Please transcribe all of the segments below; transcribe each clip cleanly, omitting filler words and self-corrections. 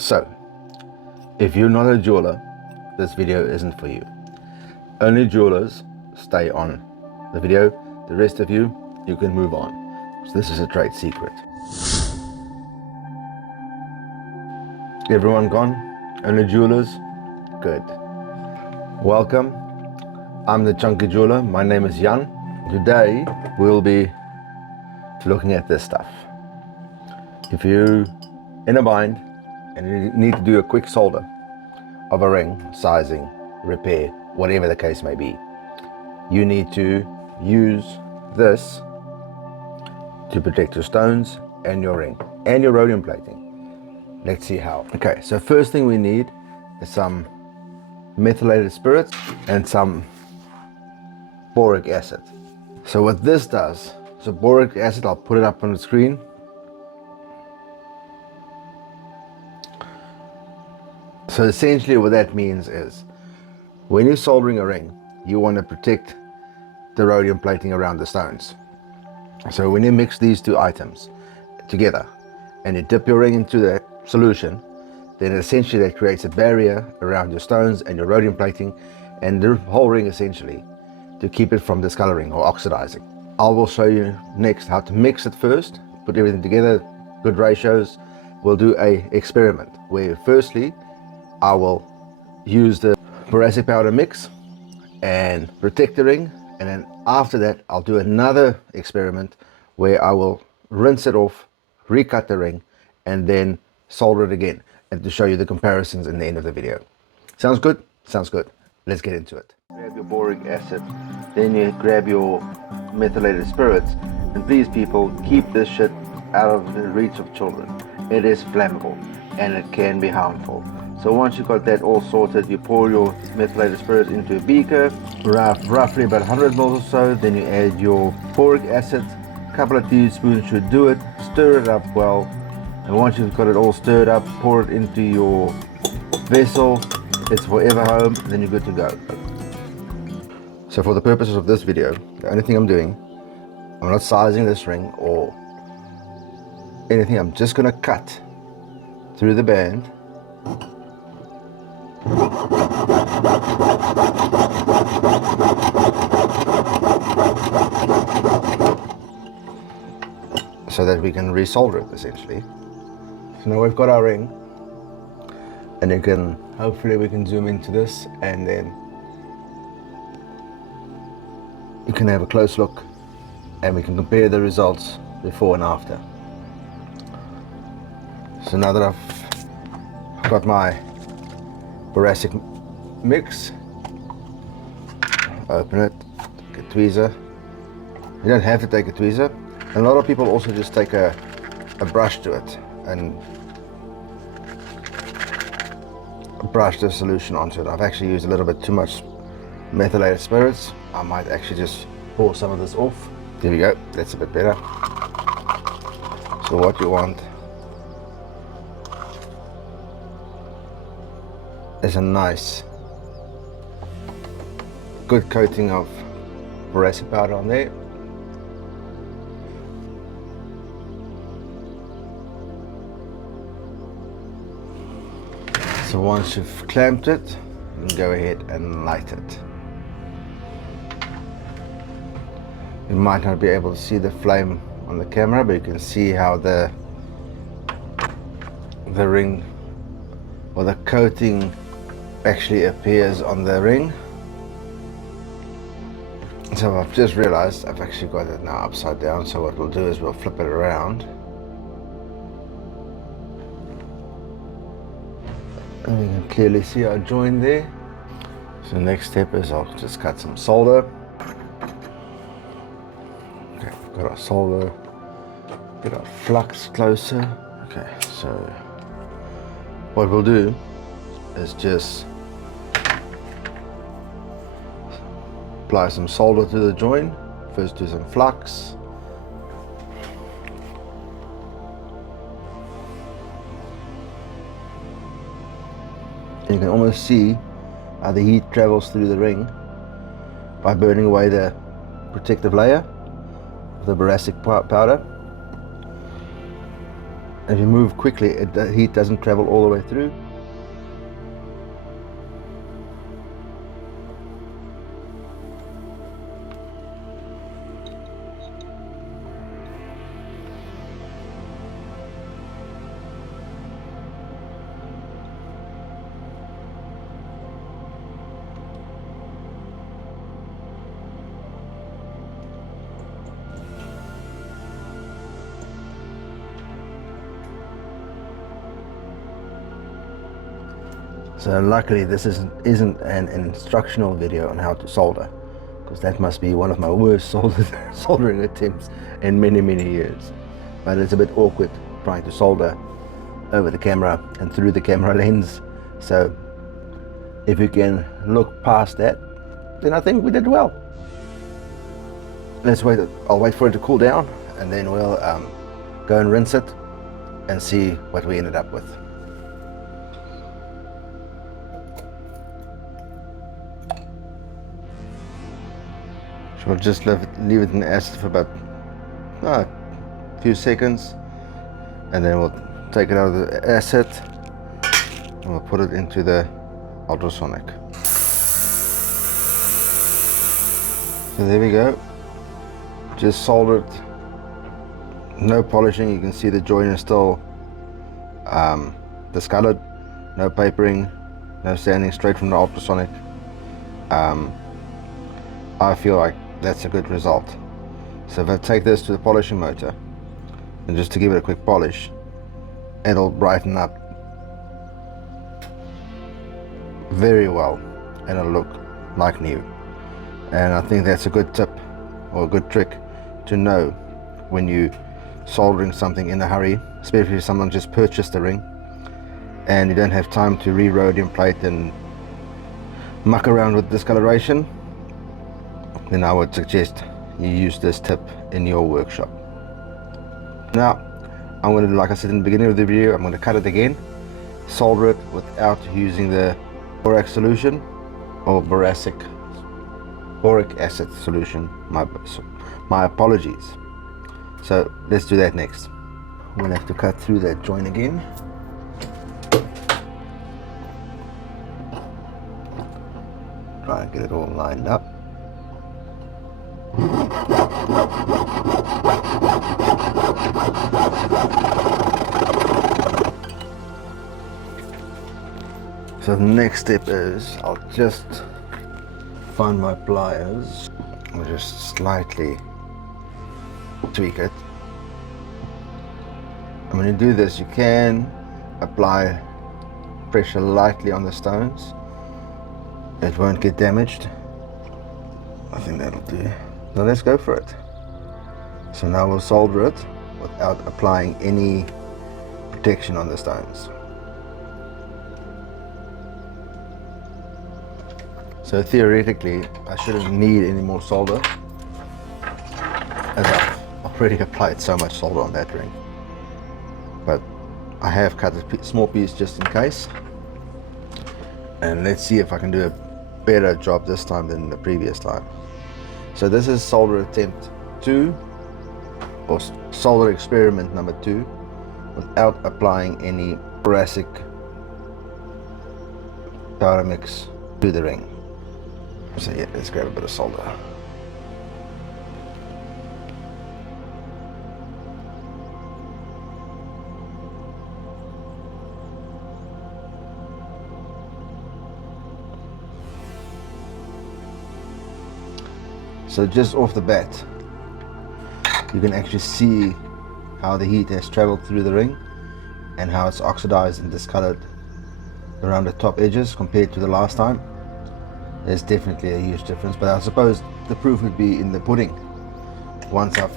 So, if you're not a jeweler, this video isn't for you. Only jewelers stay on the video. The rest of you can move on. So this is a trade secret. Everyone gone? Only jewelers? Good. Welcome. I'm the Chunky Jeweler. My name is Jan. Today we'll be looking at this stuff. If you're in a bind and you need to do a quick solder of a ring, sizing, repair, whatever the case may be, you need to use this to protect your stones and your ring and your rhodium plating. Let's see how. Okay, so first thing we need is some methylated spirits and some boric acid. So what this does, so boric acid, I'll put it up on the screen. So essentially what that means is when you're soldering a ring, you want to protect the rhodium plating around the stones. So when you mix these two items together and you dip your ring into the solution, then essentially that creates a barrier around your stones and your rhodium plating and the whole ring essentially, to keep it from discoloring or oxidizing. I will show you next how to mix it first, put everything together, good ratios. We'll do a experiment where firstly I will use the boracic powder mix and protect the ring, and then after that I'll do another experiment where I will rinse it off, recut the ring, and then solder it again, and to show you the comparisons in the end of the video. Sounds good? Sounds good. Let's get into it. Grab your boric acid, then you grab your methylated spirits, and please people, keep this shit out of the reach of children. It is flammable and it can be harmful. So once you've got that all sorted, you pour your methylated spirits into a beaker, roughly about 100 ml or so. Then you add your boric acid, a couple of teaspoons should do it. Stir it up well, and once you've got it all stirred up, pour it into your vessel. It's forever home, then you're good to go. So for the purposes of this video, the only thing I'm doing, I'm not sizing this ring or anything. I'm just gonna cut through the band. So that we can resolder it essentially. So now we've got our ring, and you can, hopefully we can zoom into this, and then you can have a close look and we can compare the results before and after. So now that I've got my boracic mix, open it, take a tweezer. You don't have to take a tweezer. And a lot of people also just take a brush to it and brush the solution onto it. I've actually used a little bit too much methylated spirits. I might actually just pour some of this off. There we go, that's a bit better. So what you want is a nice good coating of boracic powder on there. So once you've clamped it, you can go ahead and light it. You might not be able to see the flame on the camera, but you can see how the ring or the coating actually appears on the ring. So I've just realized I've actually got it now upside down, so what we'll do is we'll flip it around. And you can clearly see our join there. So the next step is I'll just cut some solder. Okay, we've got our solder. Get our flux closer. Okay, so what we'll do is just apply some solder to the join. First do some flux. You can almost see how the heat travels through the ring by burning away the protective layer of the boracic powder. If you move quickly, the heat doesn't travel all the way through. So luckily this isn't an instructional video on how to solder, because that must be one of my worst soldering attempts in many years. But it's a bit awkward trying to solder over the camera and through the camera lens. So if you can look past that, then I think we did well. Let's wait. I'll wait for it to cool down, and then we'll go and rinse it and see what we ended up with. So we'll just leave it in the acid for about a few seconds, and then we'll take it out of the acid and we'll put it into the ultrasonic. So there we go. Just soldered, no polishing. You can see the joint is still discolored, no papering, no sanding, straight from the ultrasonic. I feel like that's a good result. So if I take this to the polishing motor and just to give it a quick polish, it'll brighten up very well and it'll look like new. And I think that's a good tip or a good trick to know when you soldering something in a hurry, especially if someone just purchased the ring and you don't have time to re-rhodium plate and muck around with discoloration. Then I would suggest you use this tip in your workshop. Now, I'm going to, like I said in the beginning of the video, I'm going to cut it again, solder it without using the Boric solution or boric acid solution. My apologies. So let's do that next. I'm going to have to cut through that joint again. Try and get it all lined up. So the next step is I'll just find my pliers. I'll just slightly tweak it. And when you do this, you can apply pressure lightly on the stones. It won't get damaged. I think that'll do. Now let's go for it. So now we'll solder it without applying any protection on the stones. So theoretically, I shouldn't need any more solder, as I've already applied so much solder on that ring. But I have cut a small piece just in case. And let's see if I can do a better job this time than the previous time. So this is solder attempt 2, or solder experiment number 2, without applying any boracic powder mix to the ring. So yeah, let's grab a bit of solder. So just off the bat, you can actually see how the heat has traveled through the ring and how it's oxidized and discolored around the top edges compared to the last time. There's definitely a huge difference, but I suppose the proof would be in the pudding. Once I've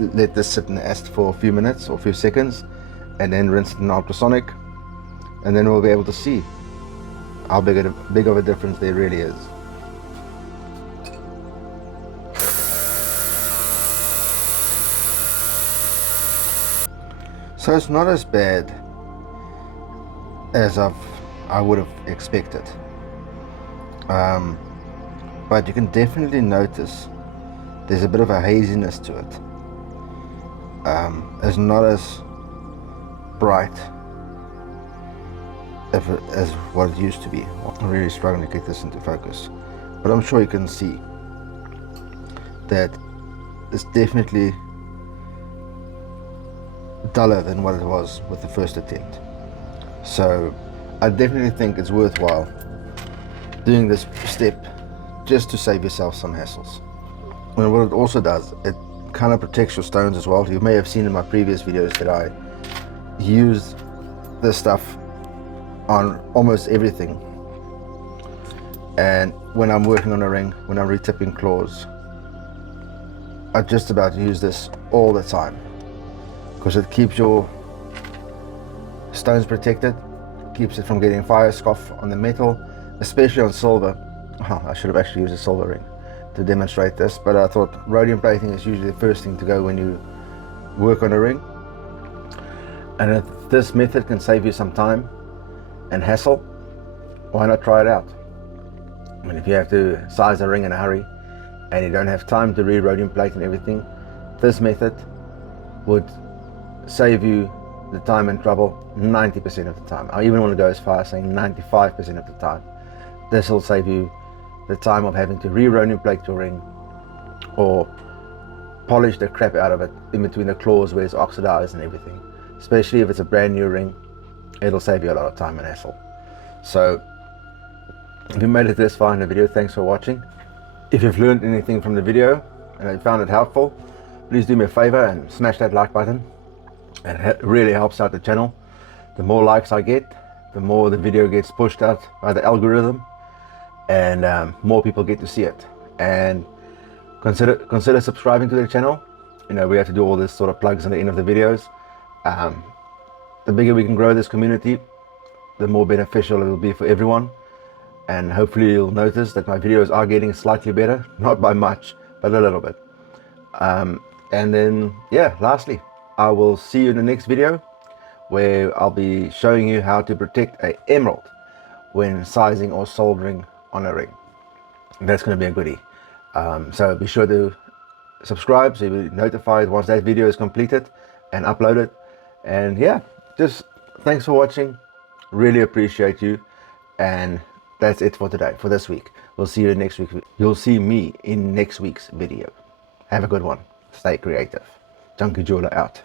let this sit in the acid for a few minutes or a few seconds and then rinse it in ultrasonic, and then we'll be able to see how big of a difference there really is. So it's not as bad as I would have expected, but you can definitely notice there's a bit of a haziness to it. It's not as bright as what it used to be. I'm really struggling to get this into focus, but I'm sure you can see that it's definitely duller than what it was with the first attempt. So I definitely think it's worthwhile doing this step just to save yourself some hassles. And what it also does, it kind of protects your stones as well. You may have seen in my previous videos that I use this stuff on almost everything, and when I'm working on a ring, when I'm retipping claws, I just about use this all the time because it keeps your stones protected, keeps it from getting fire scoff on the metal, especially on silver. Oh, I should have actually used a silver ring to demonstrate this, but I thought rhodium plating is usually the first thing to go when you work on a ring, and if this method can save you some time and hassle, why not try it out? I mean, if you have to size a ring in a hurry and you don't have time to re-rhodium plate and everything, this method would save you the time and trouble 90% of the time. I even want to go as far as saying 95% of the time. This will save you the time of having to re-rhodium plate your ring or polish the crap out of it in between the claws where it's oxidized and everything. Especially if it's a brand new ring, it'll save you a lot of time and hassle. So if you made it this far in the video, thanks for watching. If you've learned anything from the video and you found it helpful, please do me a favor and smash that like button. It really helps out the channel. The more likes I get, the more the video gets pushed out by the algorithm, and more people get to see it. And consider subscribing to the channel. You know, we have to do all this sort of plugs in the end of the videos. The bigger we can grow this community, the more beneficial it will be for everyone. And hopefully you'll notice that my videos are getting slightly better, not by much, but a little bit. And then, yeah, lastly, I will see you in the next video where I'll be showing you how to protect an emerald when sizing or soldering on a ring. That's going to be a goodie. So be sure to subscribe so you'll be notified once that video is completed and uploaded. And yeah, just thanks for watching. Really appreciate you. And that's it for today, for this week. We'll see you next week. You'll see me in next week's video. Have a good one. Stay creative. Junkie Jeweler out.